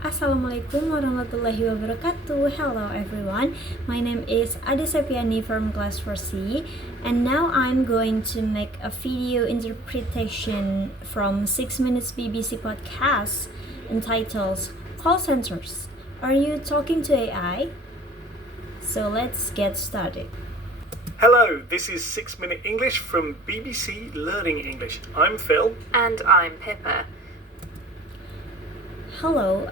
Assalamualaikum warahmatullahi wabarakatuh. Hello everyone. My name is Ade Sepiani from class 4C, and now I'm going to make a video interpretation from 6 Minutes BBC podcast entitled Call Centers. Are you talking to AI? So let's get started. Hello, this is 6 Minute English from BBC Learning English. I'm Phil. And I'm Pippa. Halo,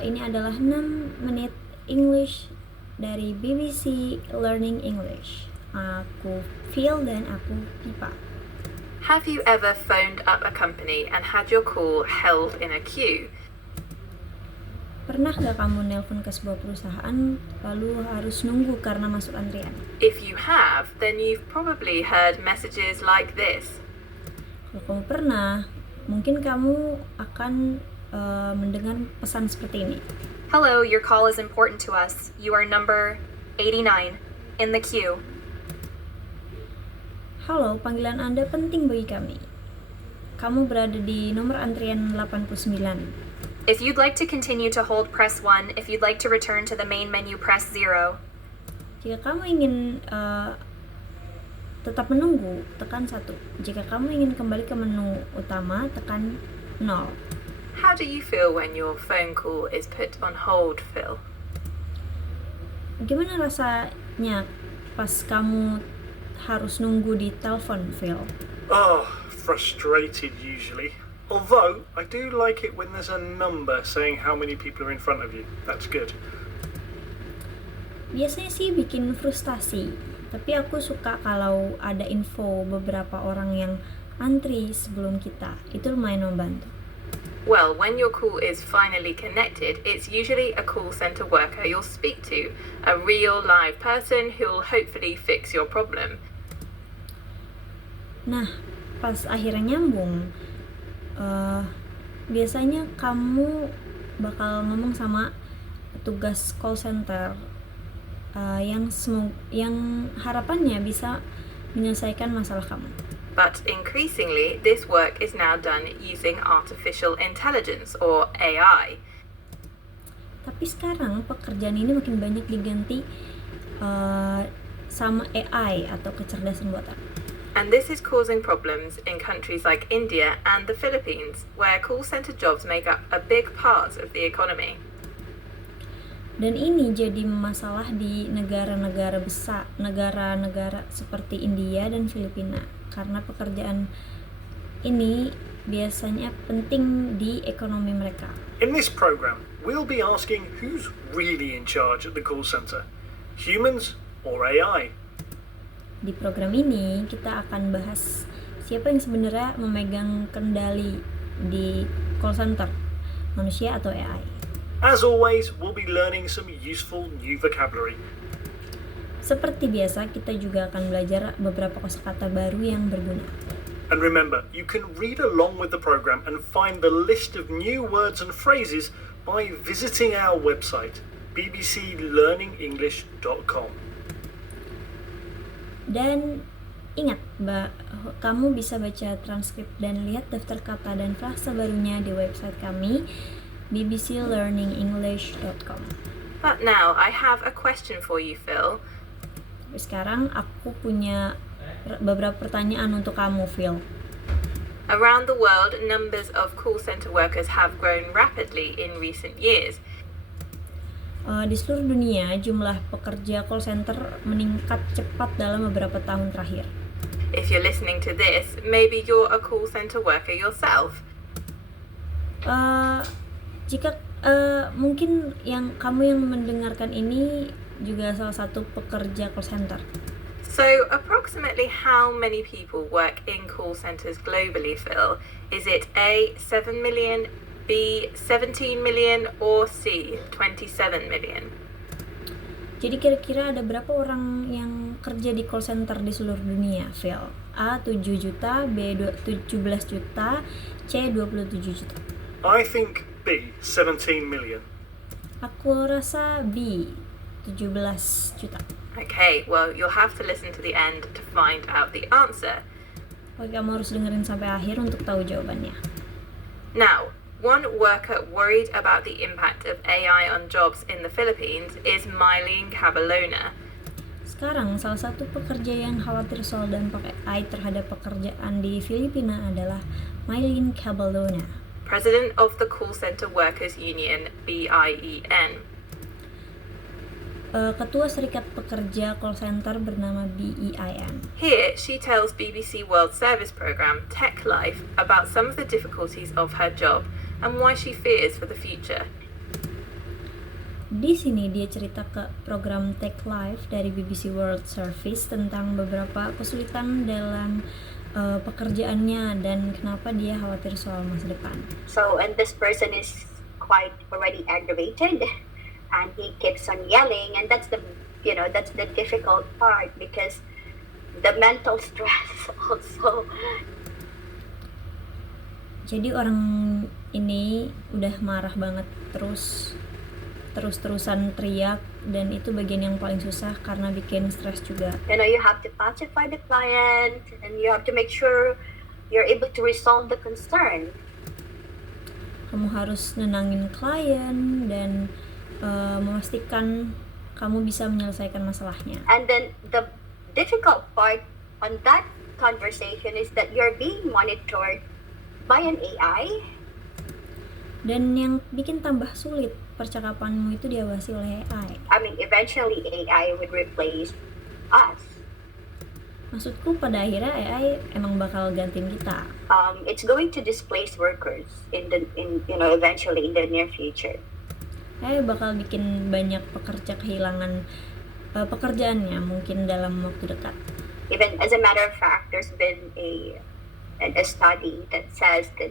ini adalah 6 menit English dari BBC Learning English. Aku Phil dan aku Pippa. Have you ever phoned up a company and had your call held in a queue? Pernah gak kamu nelpon ke sebuah perusahaan lalu harus nunggu karena masuk antrian? If you have, then you've probably heard messages like this. Kalau kamu pernah, mungkin kamu akan mendengar pesan seperti ini. Hello, your call is important to us. You are number 89 in the queue. Halo, panggilan Anda penting bagi kami. Kamu berada di nomor antrian 89. If you'd like to continue to hold, press 1. If you'd like to return to the main menu, press 0. Jika kamu ingin tetap menunggu, tekan 1. Jika kamu ingin kembali ke menu utama, tekan 0. How do you feel when your phone call is put on hold, Phil? Gimana rasanya pas kamu harus nunggu di telepon, Phil? Frustrated usually. Although, I do like it when there's a number saying how many people are in front of you. That's good. Biasanya sih bikin frustasi, tapi aku suka kalau ada info beberapa orang yang antri sebelum kita. Itu lumayan membantu. Well, when your call is finally connected, it's usually a call center worker you'll speak to, a real live person who'll hopefully fix your problem. Nah, pas akhirnya nyambung, biasanya kamu bakal ngomong sama petugas call center yang harapannya bisa menyelesaikan masalah kamu. But increasingly, this work is now done using artificial intelligence or AI. Tapi sekarang pekerjaan ini makin banyak diganti sama AI atau kecerdasan buatan. And this is causing problems in countries like India and the Philippines, where call center jobs make up a big part of the economy. Dan ini jadi masalah di negara-negara besar, negara-negara seperti India dan Filipina, karena pekerjaan ini biasanya penting di ekonomi mereka. In this program, we'll be asking who's really in charge at the call center, humans or AI? Di program ini kita akan bahas siapa yang sebenarnya memegang kendali di call center, manusia atau AI. As always, we'll be learning some useful new vocabulary. Seperti biasa, kita juga akan belajar beberapa kosakata baru yang berguna. And remember, you can read along with the program and find the list of new words and phrases by visiting our website, bbclearningenglish.com. Dan ingat, kamu bisa baca transkrip dan lihat daftar kata dan frasa barunya di website kami, bbclearningenglish.com. But now I have a question for you, Phil. Tapi sekarang aku punya beberapa pertanyaan untuk kamu, Phil. Around the world, numbers of call center workers have grown rapidly in recent years. Di seluruh dunia, jumlah pekerja call center meningkat cepat dalam beberapa tahun terakhir. If you're listening to this, maybe you're a call center worker yourself. Jika mungkin kamu yang mendengarkan ini juga salah satu pekerja call center. So, approximately how many people work in call centers globally, Phil? Is it A, 7 million, B, 17 million, or C, 27 million? Jadi kira-kira ada berapa orang yang kerja di call center di seluruh dunia, Phil? A, 7 juta, B, 17 juta, C, 27 juta. I think B, 17 million. Aku rasa B, 17 juta. Okay, well, you'll have to listen to the end to find out the answer. Oke, kamu harus dengerin sampai akhir untuk tahu jawabannya. Now, One worker worried about the impact of AI on jobs in the Philippines is Mylene Cabalona. Sekarang, salah satu pekerja yang khawatir soal dampak AI terhadap pekerjaan di Filipina adalah Mylene Cabalona, President of the Call Center Workers Union, BIEN. Ketua Serikat Pekerja Call Center bernama BEIN. Here, she tells BBC World Service program Tech Life about some of the difficulties of her job and why she fears for the future. Di sini dia cerita ke program Tech Life dari BBC World Service tentang beberapa kesulitan dalam pekerjaannya dan kenapa dia khawatir soal masa depan. So, and this person is quite already aggravated, and he keeps on yelling, and that's the difficult part, because the mental stress also. Jadi orang ini udah marah banget, terus-terusan teriak, dan itu bagian yang paling susah karena bikin stres juga. You have to pacify the client, and you have to make sure you're able to resolve the concern. Kamu harus nenangin klien dan memastikan kamu bisa menyelesaikan masalahnya. And then the difficult part on that conversation is that you're being monitored by an AI. Dan yang bikin tambah sulit, percakapanmu itu diawasi oleh AI. I mean, eventually AI would replace us. Maksudku pada akhirnya AI emang bakal gantiin kita. It's going to displace workers eventually in the near future. AI bakal bikin banyak pekerja kehilangan pekerjaannya mungkin dalam waktu dekat. Even as a matter of fact, there's been a study that says that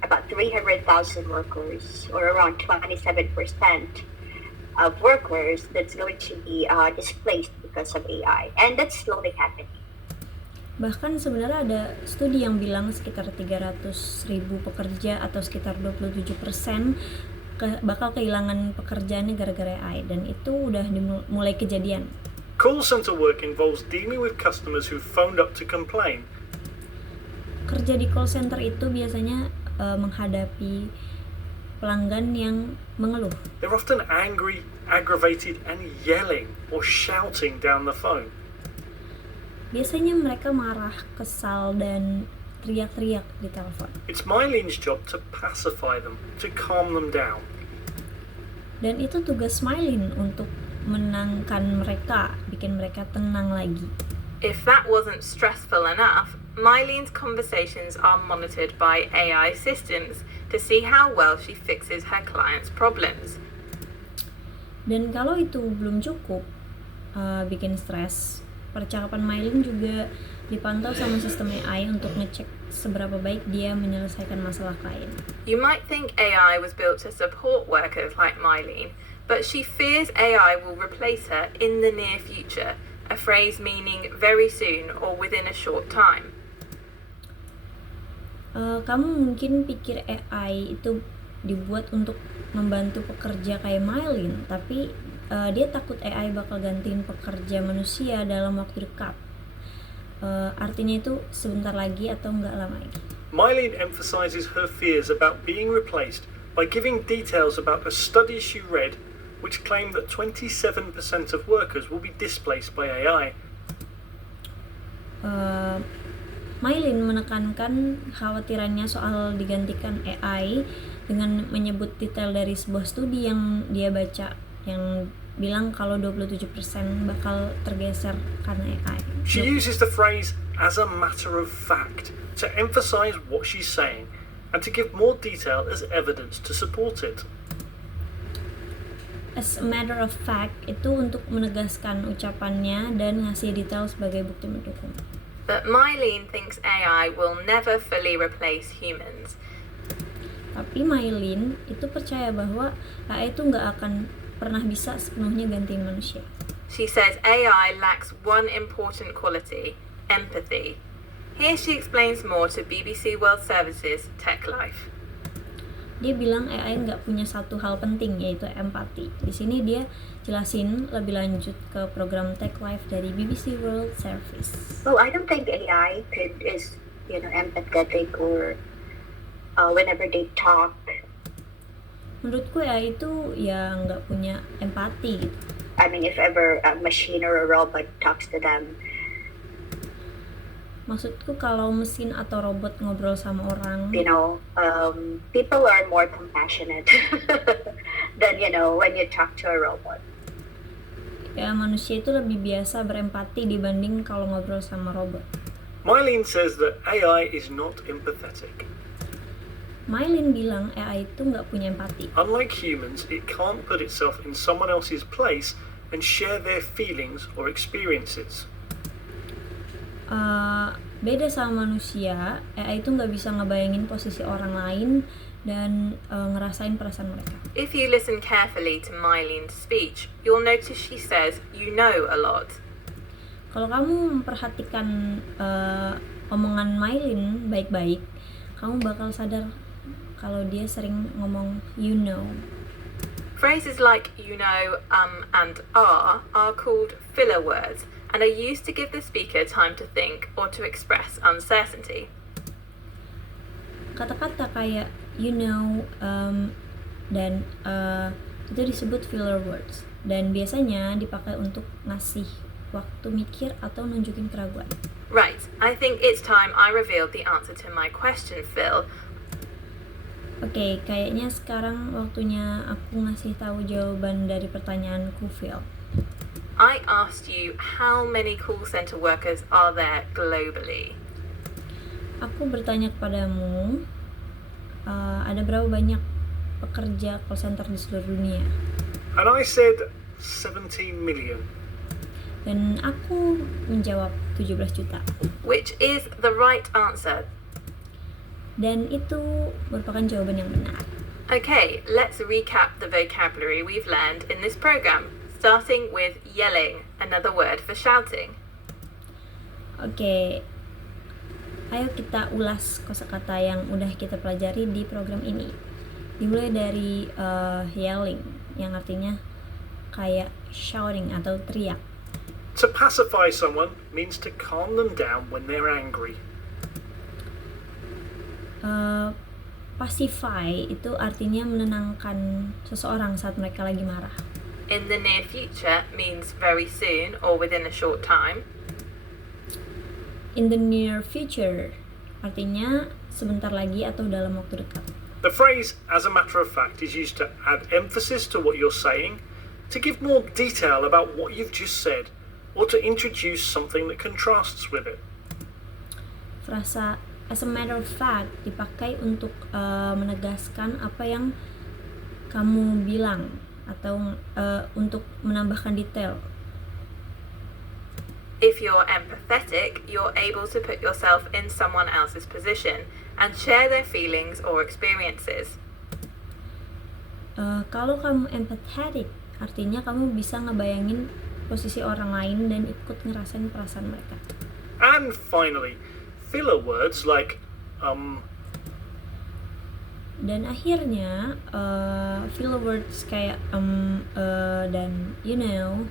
about 300,000 workers, or around 27% of workers, that's going to be displaced because of AI, and that's slowly happening. Bahkan sebenarnya ada studi yang bilang sekitar 300.000 pekerja atau sekitar 27% bakal kehilangan pekerjaannya gara-gara AI, dan itu udah mulai kejadian. Call center work involves dealing with customers who phoned up to complain. Kerja di call center itu biasanya menghadapi pelanggan yang mengeluh. They're often angry, aggravated, and yelling or shouting down the phone. Biasanya mereka marah, kesal, dan teriak-teriak di telepon. It's Mylene's job to pacify them, to calm them down. Dan itu tugas Mylene untuk menenangkan mereka, bikin mereka tenang lagi. If that wasn't stressful enough, Mylene's conversations are monitored by AI systems to see how well she fixes her clients' problems. Dan kalau itu belum cukup bikin stres, percakapan Mylene juga dipantau sama sistem AI untuk ngecek seberapa baik dia menyelesaikan masalah klien. You might think AI was built to support workers like Mylene, but she fears AI will replace her in the near future, a phrase meaning very soon or within a short time. Kamu mungkin pikir AI itu dibuat untuk membantu pekerja kayak Mylene, tapi dia takut AI bakal gantiin pekerja manusia dalam waktu dekat. Artinya itu sebentar lagi atau nggak lama lagi. Mylene emphasizes her fears about being replaced by giving details about a study she read which claimed that 27% of workers will be displaced by AI. Mylene menekankan khawatirannya soal digantikan AI dengan menyebut detail dari sebuah studi yang dia baca yang bilang kalau 27% bakal tergeser karena AI. She uses the phrase "as a matter of fact" to emphasize what she's saying and to give more detail as evidence to support it. As a matter of fact itu untuk menegaskan ucapannya dan ngasih detail sebagai bukti mendukung. But Mylene thinks AI will never fully replace humans. Tapi Mylene itu percaya bahwa AI itu nggak akan pernah bisa sepenuhnya gantiin manusia. She says AI lacks one important quality, empathy. Here she explains more to BBC World Service's Tech Life. Dia bilang AI nggak punya satu hal penting, yaitu empati. Di sini dia jelasin lebih lanjut ke program Tech Life dari BBC World Service. Well, I don't think AI is empathetic or whenever they talk Menurutku AI itu ya nggak punya empati gitu. I mean, if ever a machine or a robot talks to them, Maksudku kalau mesin atau robot ngobrol sama orang, people are more compassionate than, when you talk to a robot. ya manusia itu lebih biasa berempati dibanding kalau ngobrol sama robot. Mylene says that AI is not empathetic. Mylene bilang AI itu nggak punya empati. Unlike humans, it can't put itself in someone else's place and share their feelings or experiences. Beda sama manusia, AI itu nggak bisa ngebayangin posisi orang lain dan ngerasain perasaan mereka. If you listen carefully to Mylene's speech, you'll notice she says, "You know a lot." Kalau kamu memperhatikan omongan Mylene baik-baik, kamu bakal sadar kalau dia sering ngomong you know. Phrases like you know, and are called filler words and are used to give the speaker time to think or to express uncertainty. Kata-kata kayak you know dan itu disebut filler words dan biasanya dipakai untuk ngasih waktu mikir atau nunjukin keraguan. Right, I think it's time I revealed the answer to my question, Phil. Oke, kayaknya sekarang waktunya aku ngasih tahu jawaban dari pertanyaanku, Phil. I asked you how many call center workers are there globally? Aku bertanya kepadamu, ada berapa banyak pekerja call center di seluruh dunia? And I said 17 million. Dan aku menjawab 17 juta. Which is the right answer. Dan itu merupakan jawaban yang benar. Okay, let's recap the vocabulary we've learned in this program, starting with yelling, another word for shouting. Oke, ayo kita ulas kosakata yang udah kita pelajari di program ini. Dimulai dari yelling, yang artinya kayak shouting atau teriak. To pacify someone means to calm them down when they're angry. Pacify itu artinya menenangkan seseorang saat mereka lagi marah. In the near future means very soon or within a short time. In the near future artinya sebentar lagi atau dalam waktu dekat. The phrase, as a matter of fact, is used to add emphasis to what you're saying, to give more detail about what you've just said, or to introduce something that contrasts with it. Frasa as a matter of fact dipakai untuk menegaskan apa yang kamu bilang atau untuk menambahkan detail. If you're empathetic, you're able to put yourself in someone else's position and share their feelings or experiences. Kalau kamu empathetic, artinya kamu bisa ngebayangin posisi orang lain dan ikut ngerasain perasaan mereka. And finally, filler words like Dan akhirnya filler words kayak dan you know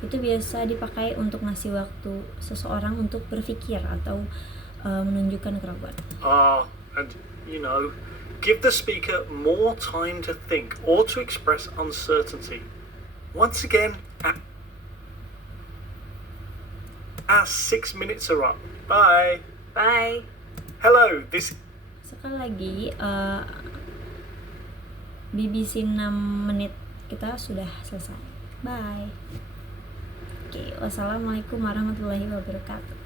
itu biasa dipakai untuk ngasih waktu seseorang untuk berpikir atau menunjukkan keraguan. and give the speaker more time to think or to express uncertainty. Once again, our 6 minutes are up. Bye. Bye. Hello, Sekali lagi BBC 6 menit kita sudah selesai. Bye. Oke, wassalamualaikum warahmatullahi wabarakatuh.